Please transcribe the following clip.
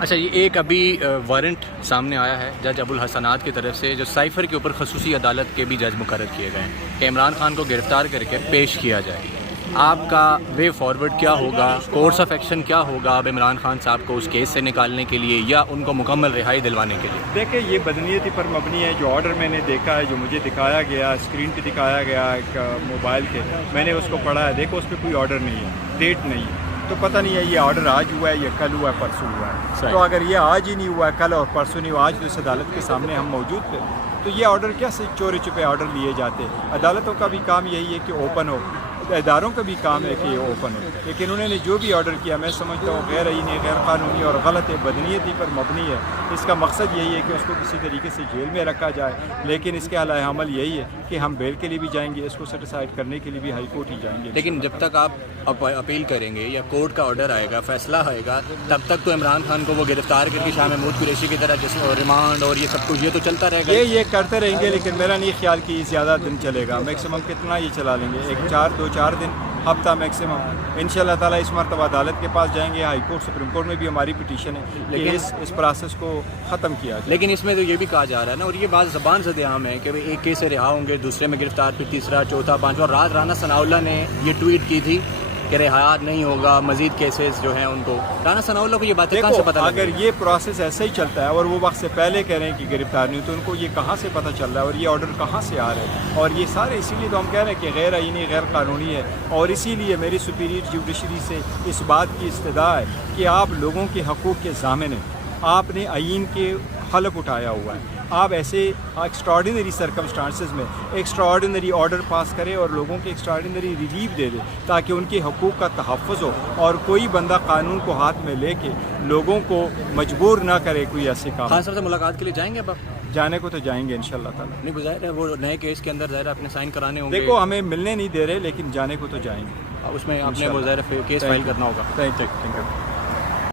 اچھا، یہ ایک ابھی وارنٹ سامنے آیا ہے جج ابوالحسنات کی طرف سے، جو سائفر کے اوپر خصوصی عدالت کے بھی جج مقرر کیے گئے ہیں کہ عمران خان کو گرفتار کر کے پیش کیا جائے۔ آپ کا وے فارورڈ کیا ہوگا، کورس آف ایکشن کیا ہوگا اب عمران خان صاحب کو اس کیس سے نکالنے کے لیے یا ان کو مکمل رہائی دلوانے کے لیے؟ دیکھیں، یہ بدنیتی پر مبنی ہے۔ جو آرڈر میں نے دیکھا ہے، جو مجھے دکھایا گیا اسکرین پہ دکھایا گیا ایک موبائل کے، میں نے اس کو پڑھا ہے۔ دیکھو، اس پہ کوئی آرڈر نہیں ہے، ڈیٹ نہیں ہے، تو پتہ نہیں ہے یہ آرڈر آج ہوا ہے یا کل ہوا ہے، پرسوں ہوا ہے۔ تو اگر یہ آج ہی نہیں ہوا ہے، کل اور پرسوں نہیں ہوا، آج تو اس عدالت کے سامنے ہم موجود تھے، تو یہ آرڈر کیسے چوری چھپے آرڈر لیے جاتے؟ عدالتوں کا بھی کام یہی ہے کہ اوپن ہو، اداروں کا بھی کام ہے کہ یہ اوپن ہو، لیکن انہوں نے جو بھی آرڈر کیا میں سمجھتا ہوں غیر آئینی، غیر قانونی اور غلط ہے، بدنیتی پر مبنی ہے۔ اس کا مقصد یہی ہے کہ اس کو کسی طریقے سے جیل میں رکھا جائے، لیکن اس کے علیہ عمل یہی ہے کہ ہم بیل کے لیے بھی جائیں گے، اس کو سیٹسفائڈ کرنے کے لیے بھی ہائی کورٹ ہی جائیں گے۔ لیکن جب تک آپ اپیل کریں گے یا کورٹ کا آرڈر آئے گا، فیصلہ آئے گا، تب تک تو عمران خان کو وہ گرفتار کر کے شاہ محمود قریشی کی طرح جس ریمانڈ اور یہ سب کچھ یہ تو چلتا رہے گا، یہ کرتے رہیں گے، لیکن میرا نہیں خیال کہ زیادہ دن چلے گا۔ میکسیمم کتنا یہ چلا لیں گے، دو چار دن، ہفتہ میکسیمم۔ انشاءاللہ تعالیٰ اس مرتبہ عدالت کے پاس جائیں گے، ہائی کورٹ، سپریم کورٹ میں بھی ہماری پٹیشن ہے، لیکن اس پروسیس کو ختم کیا جائے۔ لیکن اس میں تو یہ بھی کہا جا رہا ہے نا، اور یہ بات زبان زد عام ہے کہ ایک کیس سے رہا ہوں گے، دوسرے میں گرفتار، پھر تیسرا، چوتھا، پانچواں۔ اور رات رانا ثناء اللہ نے یہ ٹویٹ کی تھی کہ رہا نہیں ہوگا، مزید کیسز جو ہیں ان کو۔ رانا ثناء اللہ کو یہ باتیں کہاں سے پتہ لگی؟ اگر یہ پروسیس ایسا ہی چلتا ہے اور وہ وقت سے پہلے کہہ رہے ہیں کہ گرفتار نہیں، تو ان کو یہ کہاں سے پتہ چل رہا ہے اور یہ آرڈر کہاں سے آ رہے ہیں؟ اور یہ سارے اسی لیے تو ہم کہہ رہے ہیں کہ غیر آئینی، غیر قانونی ہے، اور اسی لیے میری سپیریئر جوڈیشری سے اس بات کی استدعا ہے کہ آپ لوگوں کے حقوق کے ضامن ہیں۔ آپ نے آئین کے حلق اٹھایا ہوا ہے، آپ ایسے ایکسٹراڈینری سرکمسٹانسز میں ایکسٹراڈینری آرڈر پاس کریں اور لوگوں کے ایکسٹراڈینری ریلیف دے دیں تاکہ ان کے حقوق کا تحفظ ہو، اور کوئی بندہ قانون کو ہاتھ میں لے کے لوگوں کو مجبور نہ کرے کوئی ایسے کام۔ خان صاحب سے ملاقات کے لیے جائیں گے اب آپ؟ جانے کو تو جائیں گے انشاءاللہ تعالیٰ۔ نہیں، ظاہر ہے وہ نئے کیس کے اندر ظاہر اپنے سائن کرانے ہوں گے۔ دیکھو، ہمیں ملنے نہیں دے رہے، لیکن جانے کو تو جائیں گے، اس میں آپ نے وہ ظاہر کیس فائل کرنا ہوگا۔ Thank you.